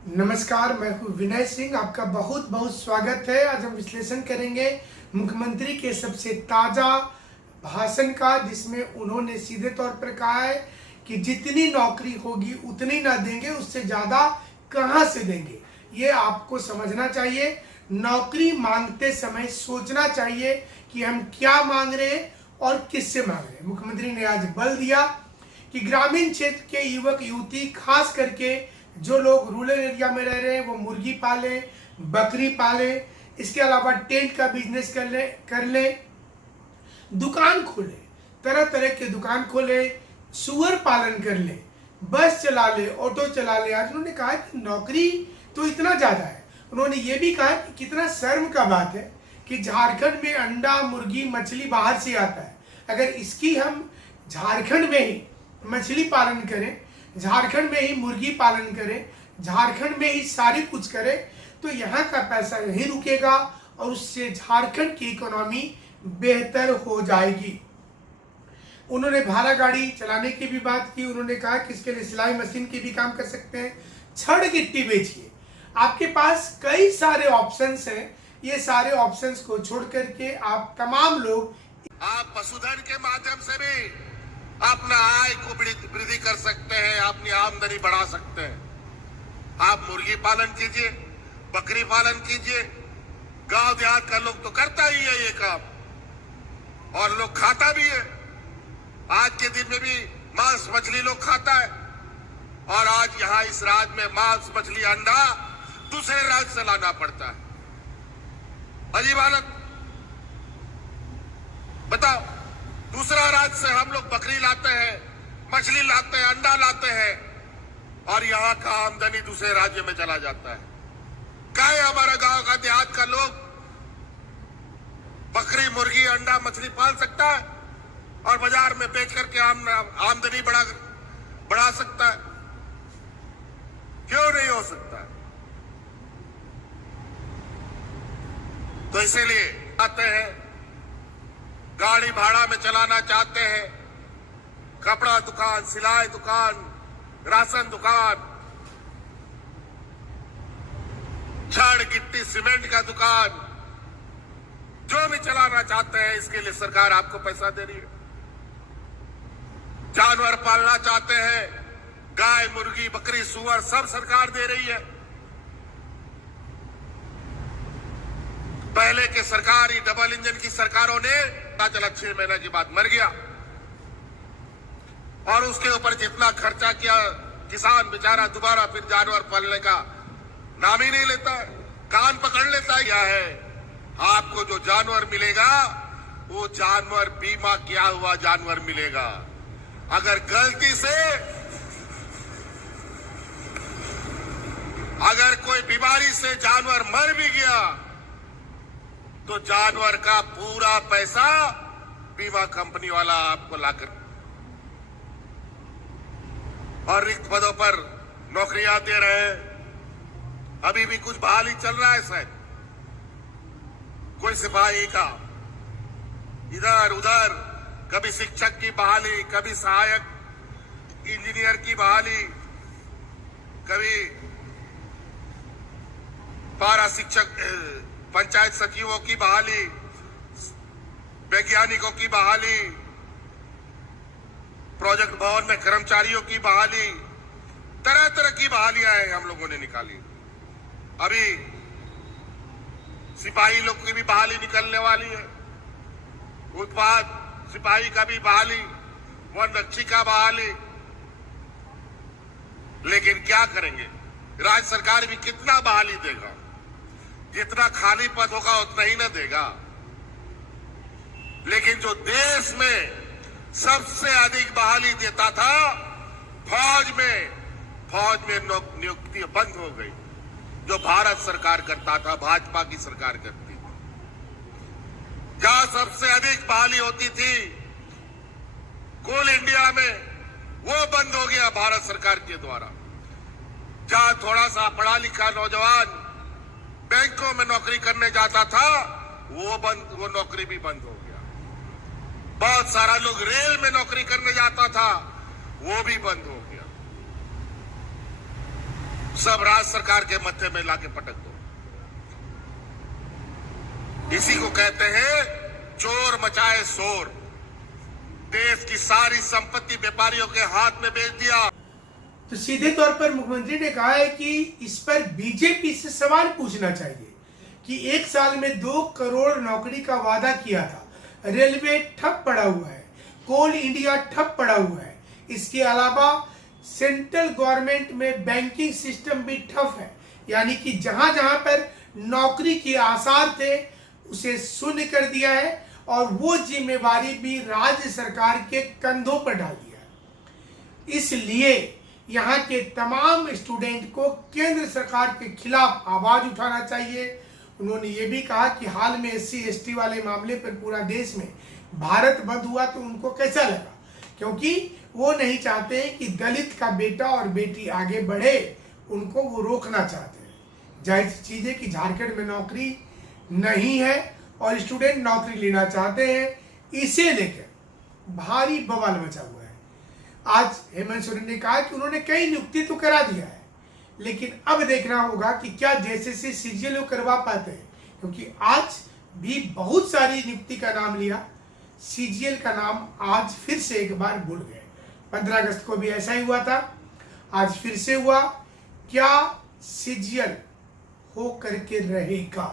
नमस्कार, मैं हूं विनय सिंह। आपका बहुत बहुत स्वागत है। आज हम विश्लेषण करेंगे मुख्यमंत्री के सबसे ताज़ा भाषण का, जिसमें उन्होंने सीधे तौर पर कहा है कि जितनी नौकरी होगी उतनी ना देंगे, उससे ज़्यादा कहां से देंगे। ये आपको समझना चाहिए। नौकरी मांगते समय सोचना चाहिए कि हम क्या मांग रहे हैं और किससे मांग रहे हैं। मुख्यमंत्री ने आज बल दिया कि ग्रामीण क्षेत्र के युवक युवती, खास करके जो लोग रूरल एरिया में रह रहे हैं, वो मुर्गी पाले, बकरी पाले, इसके अलावा टेंट का बिजनेस कर ले, दुकान खोले, तरह तरह के दुकान खोले, सुअर पालन कर ले, बस चला ले, ऑटो चला ले। आज उन्होंने कहा कि नौकरी तो इतना ज़्यादा है। उन्होंने ये भी कहा कि कितना शर्म का बात है कि झारखंड में अंडा, मुर्गी, मछली बाहर से आता है। अगर इसकी हम झारखंड में ही मछली पालन करें, झारखंड में ही मुर्गी पालन करें, झारखंड में ही सारी कुछ करें, तो यहाँ का पैसा नहीं रुकेगा और उससे झारखंड की इकोनॉमी बेहतर हो जाएगी। उन्होंने भाड़ा गाड़ी चलाने की भी बात की। उन्होंने कहा कि इसके लिए सिलाई मशीन के भी काम कर सकते हैं। छड़ गिट्टी बेचिए, आपके पास कई सारे ऑप्शंस हैं। ये सारे ऑप्शंस को छोड़ करके आप तमाम लोग पशुधन के माध्यम से भी अपना आय को वृद्धि कर सकते हैं, अपनी आमदनी बढ़ा सकते हैं। आप मुर्गी पालन कीजिए, बकरी पालन कीजिए। गांव देहात का लोग तो करता ही है ये काम, और लोग खाता भी है। आज के दिन में भी मांस मछली लोग खाता है, और आज यहाँ इस राज्य में मांस मछली अंडा दूसरे राज्य से लाना पड़ता है। अजीब हालत। बताओ, दूसरा राज्य से हम लोग बकरी लाते हैं, मछली लाते हैं, अंडा लाते हैं, और यहाँ का आमदनी दूसरे राज्य में चला जाता है। क्या है, हमारा गांव का देहात का लोग बकरी, मुर्गी, अंडा, मछली पाल सकता है और बाजार में बेच करके आमदनी बढ़ा सकता है? क्यों नहीं हो सकता? तो इसीलिए आते हैं, गाड़ी भाड़ा में चलाना चाहते हैं, कपड़ा दुकान, सिलाई दुकान, राशन दुकान, छड़ गिट्टी सीमेंट का दुकान, जो भी चलाना चाहते हैं, इसके लिए सरकार आपको पैसा दे रही है। जानवर पालना चाहते हैं, गाय, मुर्गी, बकरी, सुअर, सब सरकार दे रही है। पहले के सरकारी डबल इंजन की सरकारों ने चला 6 महीने के बाद मर गया, और उसके ऊपर जितना खर्चा किया, किसान बेचारा दोबारा फिर जानवर पालने का नाम ही नहीं लेता है, कान पकड़ लेता है। क्या है, आपको जो जानवर मिलेगा वो जानवर बीमा किया हुआ जानवर मिलेगा। अगर गलती से अगर कोई बीमारी से जानवर मर भी गया तो जानवर का पूरा पैसा बीमा कंपनी वाला आपको लाकर, और रिक्त पदों पर नौकरियां दे रहे हैं। अभी भी कुछ बहाली चल रहा है शायद, कोई सिपाही का इधर उधर, कभी शिक्षक की बहाली, कभी सहायक इंजीनियर की बहाली, कभी पारा शिक्षक, पंचायत सचिवों की बहाली, वैज्ञानिकों की बहाली, प्रोजेक्ट भवन में कर्मचारियों की बहाली, तरह तरह की बहालियां हैं हम लोगों ने निकाली। अभी सिपाही लोग की भी बहाली निकलने वाली है। उत्पाद सिपाही का भी बहाली, वन रक्षी का बहाली। लेकिन क्या करेंगे, राज्य सरकार भी कितना बहाली देगा? जितना खाली पद होगा उतना ही न देगा। लेकिन जो देश में सबसे अधिक बहाली देता था, फौज में नियुक्ति बंद हो गई, जो भारत सरकार करता था, भाजपा की सरकार करती थी। जहां सबसे अधिक बहाली होती थी कोल इंडिया में, वो बंद हो गया भारत सरकार के द्वारा। जहां थोड़ा सा पढ़ा लिखा नौजवान बैंकों में नौकरी करने जाता था, वो नौकरी भी बंद हो गया। बहुत सारा लोग रेल में नौकरी करने जाता था, वो भी बंद हो गया। सब राज्य सरकार के मत्थे में लाके पटक दो। इसी को कहते हैं चोर मचाए शोर। देश की सारी संपत्ति व्यापारियों के हाथ में बेच दिया। तो सीधे तौर पर मुख्यमंत्री ने कहा है कि इस पर बीजेपी से सवाल पूछना चाहिए कि 1 साल में 2 करोड़ नौकरी का वादा किया था, रेलवे ठप पड़ा हुआ है, कोल इंडिया ठप पड़ा हुआ है, इसके अलावा सेंट्रल गवर्नमेंट में बैंकिंग सिस्टम भी ठप है, यानी कि जहां जहां पर नौकरी के आसार थे उसे शून्य कर दिया है और वो जिम्मेवारी भी राज्य सरकार के कंधों पर डाल दिया है। इसलिए यहाँ के तमाम स्टूडेंट को केंद्र सरकार के खिलाफ आवाज उठाना चाहिए। उन्होंने ये भी कहा कि हाल में SC/ST वाले मामले पर पूरा देश में भारत बंद हुआ तो उनको कैसा लगा, क्योंकि वो नहीं चाहते कि दलित का बेटा और बेटी आगे बढ़े, उनको वो रोकना चाहते हैं। जाहिर सी चीज है कि झारखंड में नौकरी नहीं है और स्टूडेंट नौकरी लेना चाहते हैं, इसे लेकर भारी बवाल मचा हुआ है। आज हेमंत सोरेन ने कहा कि उन्होंने कई नियुक्ति तो करा दिया है, लेकिन अब देखना होगा कि क्या जैसे से CGL वो करवा पाते हैं, क्योंकि आज भी बहुत सारी नियुक्ति का नाम लिया, CGL का नाम आज फिर से एक बार भूल गए। 15 अगस्त को भी ऐसा ही हुआ था, आज फिर से हुआ। क्या CGL हो करके रहेगा?